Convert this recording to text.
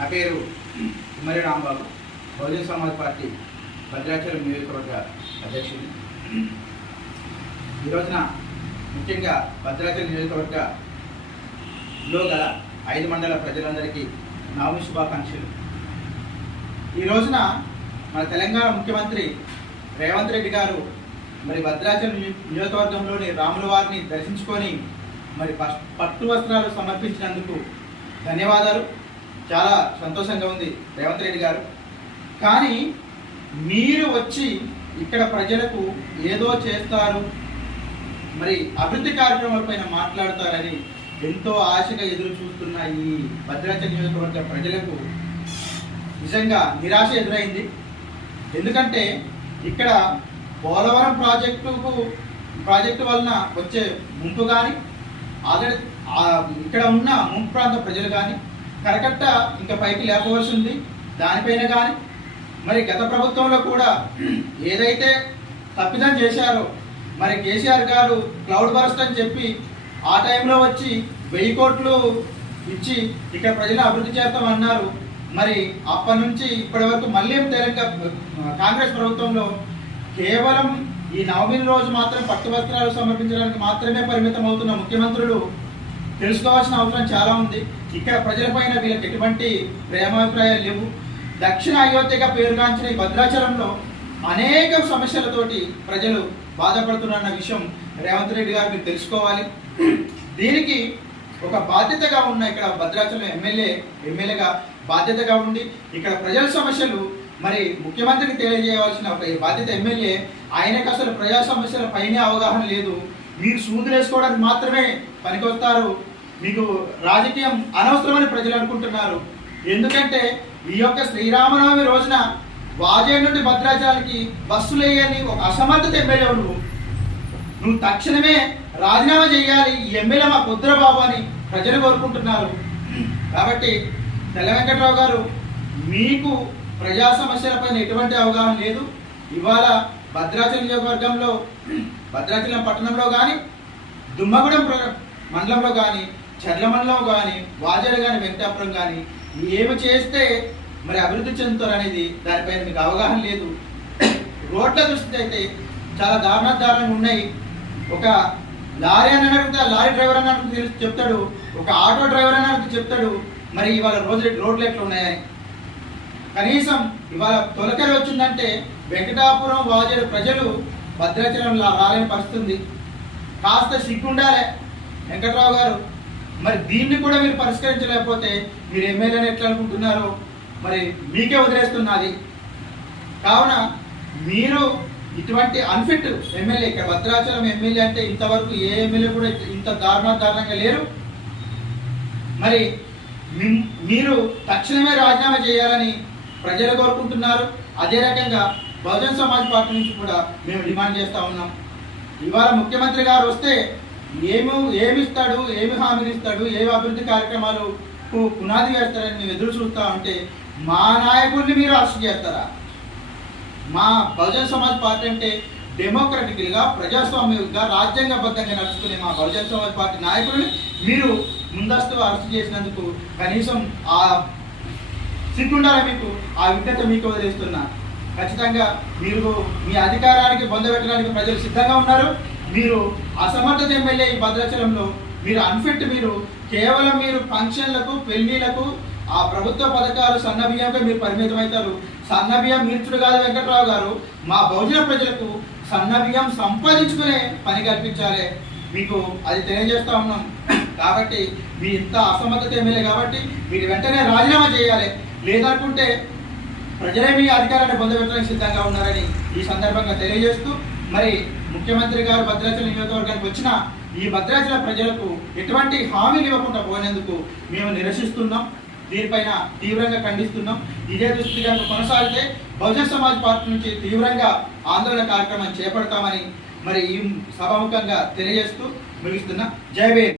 నా పేరు కుమ్మరి రాంబాబు, బహుజన సమాజ్ పార్టీ భద్రాచలం నియోజకవర్గ అధ్యక్షుడు. ఈ రోజున ముఖ్యంగా భద్రాచలం నియోజకవర్గలో గల 5 మండల ప్రజలందరికీ నవమి శుభాకాంక్షలు. ఈ రోజున మన తెలంగాణ ముఖ్యమంత్రి రేవంత్ రెడ్డి గారు మరి భద్రాచలం నియోజకవర్గంలోని రాముల వారిని దర్శించుకొని మరి పట్టు వస్త్రాలు సమర్పించినందుకు ధన్యవాదాలు. చాలా సంతోషంగా ఉంది రేవంత్ రెడ్డి గారు. కానీ మీరు వచ్చి ఇక్కడ ప్రజలకు ఏదో చేస్తారు, మరి అభివృద్ధి కార్యక్రమాలపైన మాట్లాడతారని ఎంతో ఆశగా ఎదురు చూస్తున్న ఈ భద్రాచలం నియోజకవర్గ ప్రజలకు నిజంగా నిరాశ ఎదురైంది. ఎందుకంటే ఇక్కడ పోలవరం ప్రాజెక్టు వలన వచ్చే ముంపు కానీ, ఆల్రెడీ ఇక్కడ ఉన్న ముంపు ప్రాంత ప్రజలు కానీ కరకట్ట ఇంకా పైకి లేపవలసి ఉంది. దానిపైన కానీ మరి గత ప్రభుత్వంలో కూడా ఏదైతే తప్పిదం చేశారో, మరి కేసీఆర్ గారు క్లౌడ్ బరస్ట్ అని చెప్పి ఆ టైంలో వచ్చి 1000 కోట్లు ఇచ్చి ఇక్కడ ప్రజలు అభివృద్ధి చేస్తామన్నారు. మరి అప్పటి నుంచి ఇప్పటి వరకు మళ్ళీ కాంగ్రెస్ ప్రభుత్వంలో కేవలం ఈ నవమి రోజు మాత్రం పట్టు వస్త్రాలు సమర్పించడానికి మాత్రమే పరిమితం అవుతున్న ముఖ్యమంత్రులు తెలుసుకోవాల్సిన అవసరం చాలా ఉంది. ఇక్కడ ప్రజలపైన వీళ్ళకి ఎటువంటి ప్రేమాభిప్రాయాలు లేవు. దక్షిణ అయోధ్యగా పేరుగాంచిన ఈ భద్రాచలంలో అనేక సమస్యలతోటి ప్రజలు బాధపడుతున్న విషయం రేవంత్ రెడ్డి గారు మీరు తెలుసుకోవాలి. దీనికి ఒక బాధ్యతగా ఉన్న ఇక్కడ భద్రాచలం ఎమ్మెల్యేగా బాధ్యతగా ఉండి ఇక్కడ ప్రజల సమస్యలు మరి ముఖ్యమంత్రికి తెలియజేయవలసిన ఒక బాధ్యత ఎమ్మెల్యే. ఆయనకు అసలు ప్రజా సమస్యల పైన అవగాహన లేదు. మీరు సూదులు వేసుకోవడానికి మాత్రమే పనికొస్తారు, మీకు రాజకీయం అనవసరమని ప్రజలు అనుకుంటున్నారు. ఎందుకంటే ఈ యొక్క శ్రీరామనవమి రోజున వాజేడు నుండి భద్రాచలానికి బస్సులు వేయని ఒక అసమర్థత ఎమ్మెల్యే నువ్వు తక్షణమే రాజీనామా చేయాలి, ఈ ఎమ్మెల్యే మా కుద్రబాబు అని ప్రజలు కోరుకుంటున్నారు. కాబట్టి తెల్ల వెంకట్రావు గారు, మీకు ప్రజా సమస్యలపైన ఎటువంటి అవగాహన లేదు. ఇవాళ భద్రాచలం నియోజకవర్గంలో భద్రాచలం పట్టణంలో కానీ, దుమ్మగూడెం మండలంలో కానీ, చర్ల మండలం కానీ, వాజేడు కానీ, వెంకటాపురం కానీ ఏమి చేస్తే మరి అభివృద్ధి చెందుతారు అనేది దానిపైన మీకు అవగాహన లేదు. రోడ్ల దృష్టి అయితే చాలా దారుణంగా ఉన్నాయి. ఒక లారీ అని అడిగితే లారీ డ్రైవర్ అని అడిగితే చెప్తాడు, ఒక ఆటో డ్రైవర్ అని అడిగితే చెప్తాడు మరి ఇవాళ రోడ్లు ఎట్లా ఉన్నాయని. కనీసం ఇవాళ తొలకరి వచ్చిందంటే వెంకటాపురం వాజేడు ప్రజలు భద్రాచలం రాలేని పరిస్థితుంది. కాస్త సిగ్గుండాలే వెంకట్రావు గారు. మరి దీన్ని కూడా మీరు పరిష్కరించలేకపోతే మీరు ఎమ్మెల్యేని ఎట్లా అనుకుంటున్నారో మరి మీకే వదిలేస్తున్నది. కావున మీరు ఇటువంటి అన్ఫిట్ ఎమ్మెల్యే, ఇక్కడ భద్రాచలం ఎమ్మెల్యే అంటే ఇంతవరకు ఏ ఎమ్మెల్యే కూడా ఇంత దారుణంగా లేరు. మరి మీరు తక్షణమే రాజీనామా చేయాలని ప్రజలు కోరుకుంటున్నారు. అదే రకంగా బహుజన సమాజ్ పార్టీ నుంచి కూడా మేము డిమాండ్ చేస్తూ ఉన్నాం. ఇవాళ ముఖ్యమంత్రి గారు వస్తే ఏమిస్తాడు, ఏమి హామీలు ఇస్తాడు, ఏమి అభివృద్ధి కార్యక్రమాలకు పునాది వేస్తారని మేము ఎదురు చూస్తూ ఉంటే మా నాయకుడిని మీరు అరెస్ట్ చేస్తారా? మా బహుజన సమాజ్ పార్టీ అంటే డెమోక్రటికల్గా, ప్రజాస్వామ్యంగా, రాజ్యాంగబద్ధంగా నడుచుకునే మా బహుజన సమాజ్ పార్టీ నాయకుడిని మీరు ముందస్తుగా అరెస్ట్ చేసినందుకు కనీసం ఆ సిగ్గుండాలి మీకు. ఆ విజ్ఞత మీకు వదిలేస్తున్నా. ఖచ్చితంగా మీరు మీ అధికారానికి పొందబెట్టడానికి ప్రజలు సిద్ధంగా ఉన్నారు. మీరు అసమర్థత ఎమ్మెల్యే ఈ భద్రాచలంలో, మీరు అన్ఫిట్. మీరు కేవలం మీరు ఫంక్షన్లకు, పెళ్లిలకు, ఆ ప్రభుత్వ పథకాలు, సన్నబియ్యంగా మీరు పరిమితమవుతారు. సన్నబియ్యం మీర్చుడు కాదు వెంకట్రావు గారు, మా బహుజన ప్రజలకు సన్నబియ్యం సంపాదించుకునే పని కల్పించాలి. మీకు అది తెలియజేస్తూ ఉన్నాం. కాబట్టి మీ ఇంత అసమర్థత ఎమ్మెల్యే కాబట్టి మీరు వెంటనే రాజీనామా చేయాలి. లేదనుకుంటే ప్రజలే మీ అధికారాన్ని పొందబెట్టడానికి సిద్ధంగా ఉన్నారని ఈ సందర్భంగా తెలియజేస్తూ, మరి ముఖ్యమంత్రి గారు భద్రాచలం నియోజకవర్గానికి వచ్చిన ఈ భద్రాచల ప్రజలకు ఎటువంటి హామీలు ఇవ్వకుండా పోయినందుకు మేము నిరసిస్తున్నాం. దీనిపైన తీవ్రంగా ఖండిస్తున్నాం. ఇదే దృష్టిగా కొనసాగితే బహుజన సమాజ్ పార్టీ నుంచి తీవ్రంగా ఆందోళన కార్యక్రమం చేపడతామని మరి ఈ సభాముఖంగా తెలియజేస్తూ ముగిస్తున్నా. జై భీమ్.